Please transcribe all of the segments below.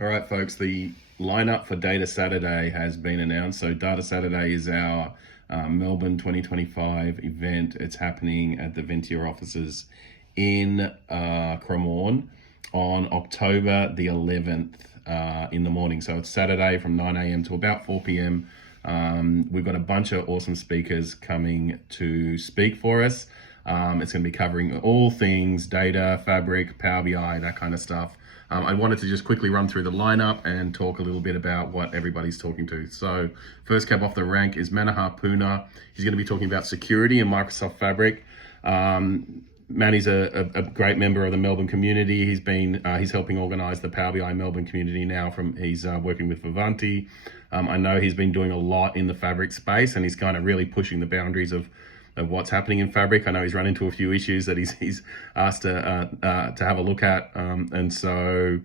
All right, folks, the lineup for Data Saturday has been announced. So Data Saturday is our Melbourne 2025 event. It's happening at the Ventia offices in Cremorne on October the 11th in the morning. So it's Saturday from 9 a.m. to about 4 p.m. We've got a bunch of awesome speakers coming to speak for us. It's going to be covering all things data, fabric, Power BI, that kind of stuff. I wanted to just quickly run through the lineup and talk a little bit about what everybody's talking to. So first cab off the rank is Manohar Pune. He's going to be talking about security and Microsoft Fabric. Manny's a great member of the Melbourne community. He's helping organise the Power BI Melbourne community now. He's working with Vivanti. I know he's been doing a lot in the Fabric space, and he's kind of really pushing the boundaries of what's happening in Fabric. I know he's run into a few issues that he's asked to have a look at, and so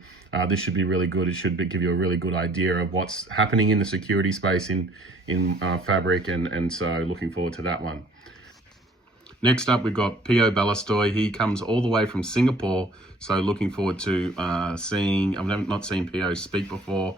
this should be really good. It should give you a really good idea of what's happening in the security space in Fabric, and so looking forward to that one. Next up, we've got Pio Balastoy. He comes all the way from Singapore, so looking forward to seeing. I've not seen Pio speak before,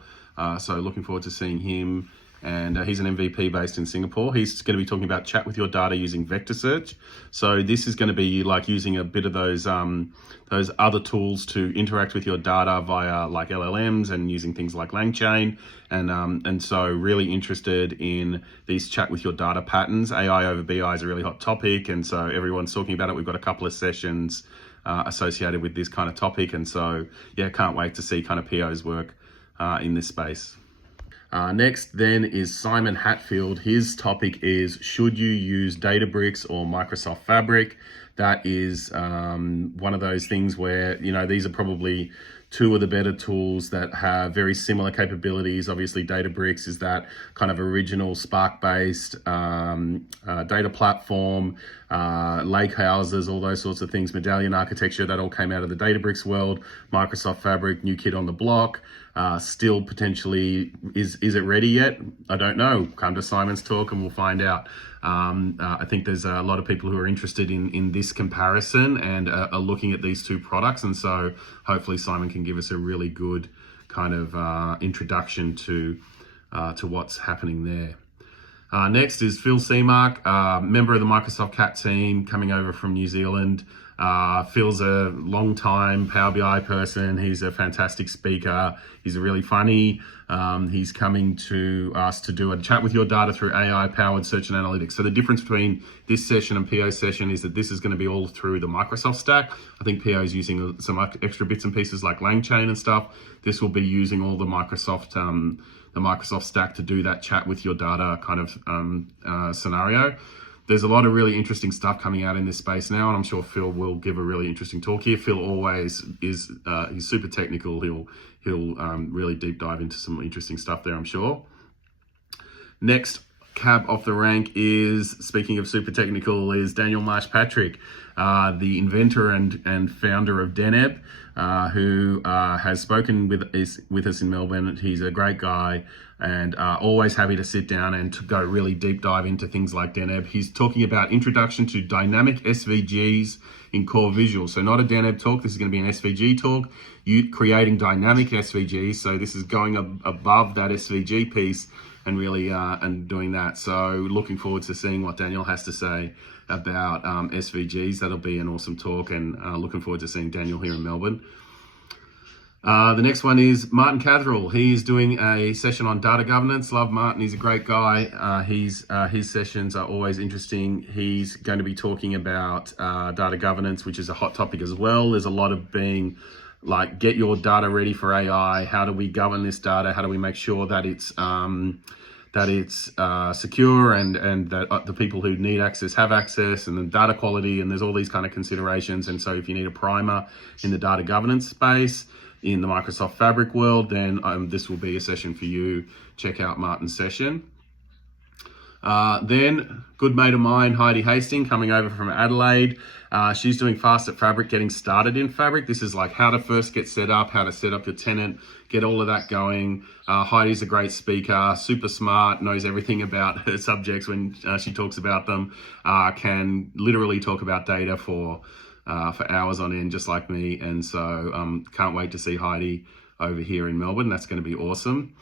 so looking forward to seeing him. And he's an MVP based in Singapore. He's going to be talking about chat with your data using vector search. So this is going to be like using a bit of those other tools to interact with your data via like LLMs and using things like LangChain. And so really interested in these chat with your data patterns. AI over BI is a really hot topic, and so everyone's talking about it. We've got a couple of sessions associated with this kind of topic, and so yeah, can't wait to see kind of Pio's work in this space. Next then is Simon Hatfield. His topic is, should you use Databricks or Microsoft Fabric? That is one of those things where, these are probably two of the better tools that have very similar capabilities. Obviously, Databricks is that kind of original Spark-based data platform, lake houses, all those sorts of things, medallion architecture, that all came out of the Databricks world. Microsoft Fabric, new kid on the block. Still potentially, is it ready yet? I don't know. Come to Simon's talk and we'll find out. I think there's a lot of people who are interested in this comparison and are looking at these two products. And so hopefully Simon can give us a really good kind of introduction to what's happening there. Next is Phil Seamark, member of the Microsoft CAT team, coming over from New Zealand. Phil's a long-time Power BI person. He's a fantastic speaker. He's really funny. He's coming to us to do a chat with your data through AI-powered search and analytics. So the difference between this session and PO's session is that this is going to be all through the Microsoft stack. I think PO is using some extra bits and pieces like LangChain and stuff. This will be using all the Microsoft stack to do that chat with your data kind of scenario. There's a lot of really interesting stuff coming out in this space now, and I'm sure Phil will give a really interesting talk here. Phil always is, he's super technical. He'll really deep dive into some interesting stuff there, I'm sure. Next cab off the rank is, speaking of super technical, is Daniel Marsh-Patrick, the inventor and founder of Deneb, who has spoken with us in Melbourne. He's a great guy, and always happy to sit down and to go really deep dive into things like Deneb. He's talking about introduction to dynamic SVGs in core visual. So not a Deneb talk, this is going to be an SVG talk. You creating dynamic SVGs, so this is going above that SVG piece and really and doing that. So looking forward to seeing what Daniel has to say about SVGs. That'll be an awesome talk, and looking forward to seeing Daniel here in Melbourne. The next one is Martin Catherall. He's doing a session on data governance. Love Martin, he's a great guy. His sessions are always interesting. He's going to be talking about data governance, which is a hot topic as well. There's a lot of being like, get your data ready for AI. How do we govern this data? How do we make sure that it's secure and that the people who need access have access, and the data quality, and there's all these kind of considerations. And so if you need a primer in the data governance space, in the Microsoft Fabric world, then this will be a session for you. Check out Martin's session. Then, good mate of mine, Heidi Hastings, coming over from Adelaide. She's doing Fast at Fabric, getting started in Fabric. This is like how to first get set up, how to set up your tenant, get all of that going. Heidi's a great speaker, super smart, knows everything about her subjects when she talks about them, can literally talk about data for hours on end, just like me. And so can't wait to see Heidi over here in Melbourne. That's going to be awesome.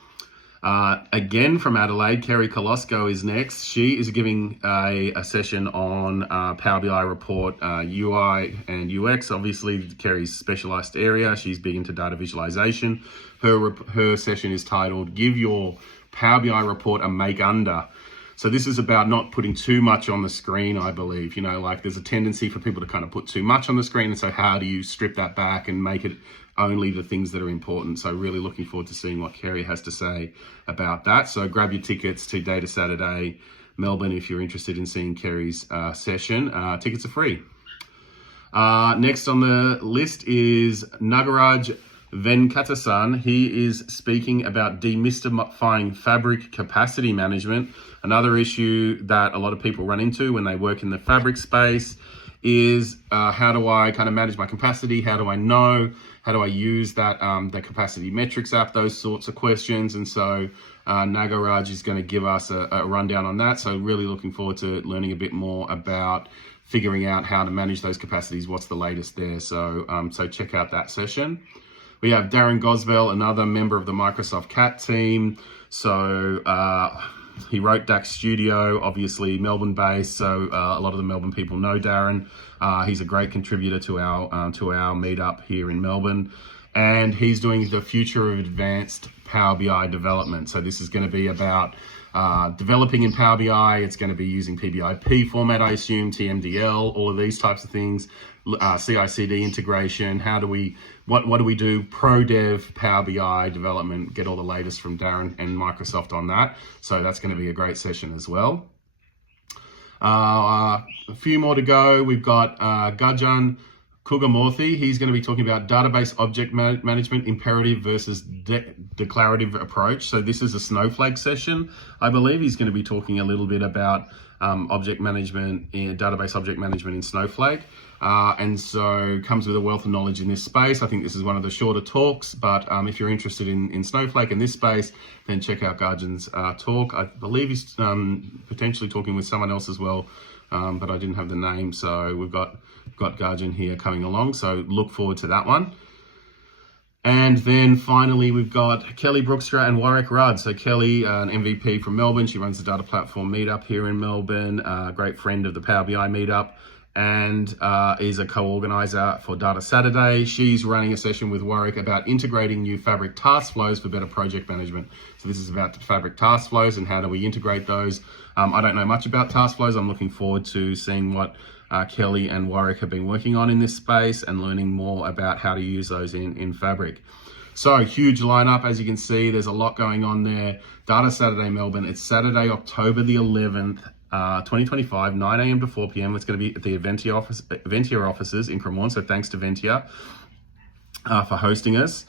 Again, from Adelaide, Kerry Kolosco is next. She is giving a session on Power BI report, UI and UX. Obviously, Kerry's specialized area. She's big into data visualization. Her session is titled, Give Your Power BI Report a Make Under. So this is about not putting too much on the screen, I believe. Like there's a tendency for people to kind of put too much on the screen. And so how do you strip that back and make it only the things that are important? So really looking forward to seeing what Kerry has to say about that. So grab your tickets to Data Saturday Melbourne if you're interested in seeing Kerry's session. Tickets are free. Next on the list is Nagaraj Venkatasan. He is speaking about demystifying fabric capacity management. Another issue that a lot of people run into when they work in the fabric space is how do I kind of manage my capacity? How do I know? How do I use that the capacity metrics app? Those sorts of questions. And so Nagaraj is going to give us a rundown on that. So really looking forward to learning a bit more about figuring out how to manage those capacities. What's the latest there? So so check out that session. We have Darren Goswell, another member of the Microsoft CAT team. So he wrote DAX Studio, obviously Melbourne based. So a lot of the Melbourne people know Darren. He's a great contributor to our meetup here in Melbourne. And he's doing the future of advanced Power BI development. So this is going to be about developing in Power BI. It's going to be using PBIP format, I assume, TMDL, all of these types of things. CI/CD integration. What do we do? Pro dev Power BI development. Get all the latest from Darren and Microsoft on that. So that's going to be a great session as well. A few more to go. We've got Gajan Kugamorthy. He's going to be talking about database object management imperative versus declarative approach. So this is a Snowflake session. I believe he's going to be talking a little bit about object management, database object management in Snowflake. And so comes with a wealth of knowledge in this space. I think this is one of the shorter talks, but if you're interested in Snowflake in this space, then check out Gajan's talk. I believe he's potentially talking with someone else as well, but I didn't have the name. So we've got Gajan here coming along. So look forward to that one. And then finally, we've got Kelly Brookstra and Warwick Rudd. So Kelly, an MVP from Melbourne. She runs the Data Platform Meetup here in Melbourne, a great friend of the Power BI Meetup, and is a co-organizer for Data Saturday. She's running a session with Warwick about integrating new Fabric task flows for better project management. So this is about the Fabric task flows and how do we integrate those. I don't know much about task flows. I'm looking forward to seeing what Kelly and Warwick have been working on in this space and learning more about how to use those in Fabric. So huge lineup, as you can see, there's a lot going on there. Data Saturday Melbourne, it's Saturday, October the 11th, 2025, 9 a.m. to 4 p.m. It's going to be at the Ventia offices in Cremorne. So thanks to Ventia for hosting us.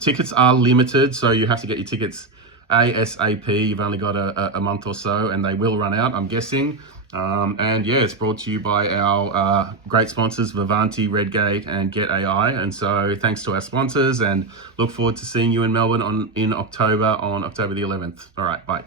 Tickets are limited, so you have to get your tickets ASAP. You've only got a month or so, and they will run out, I'm guessing. And yeah, it's brought to you by our great sponsors, Vivanti, Redgate, and Get AI. And so thanks to our sponsors, and look forward to seeing you in Melbourne on October the 11th. All right, bye.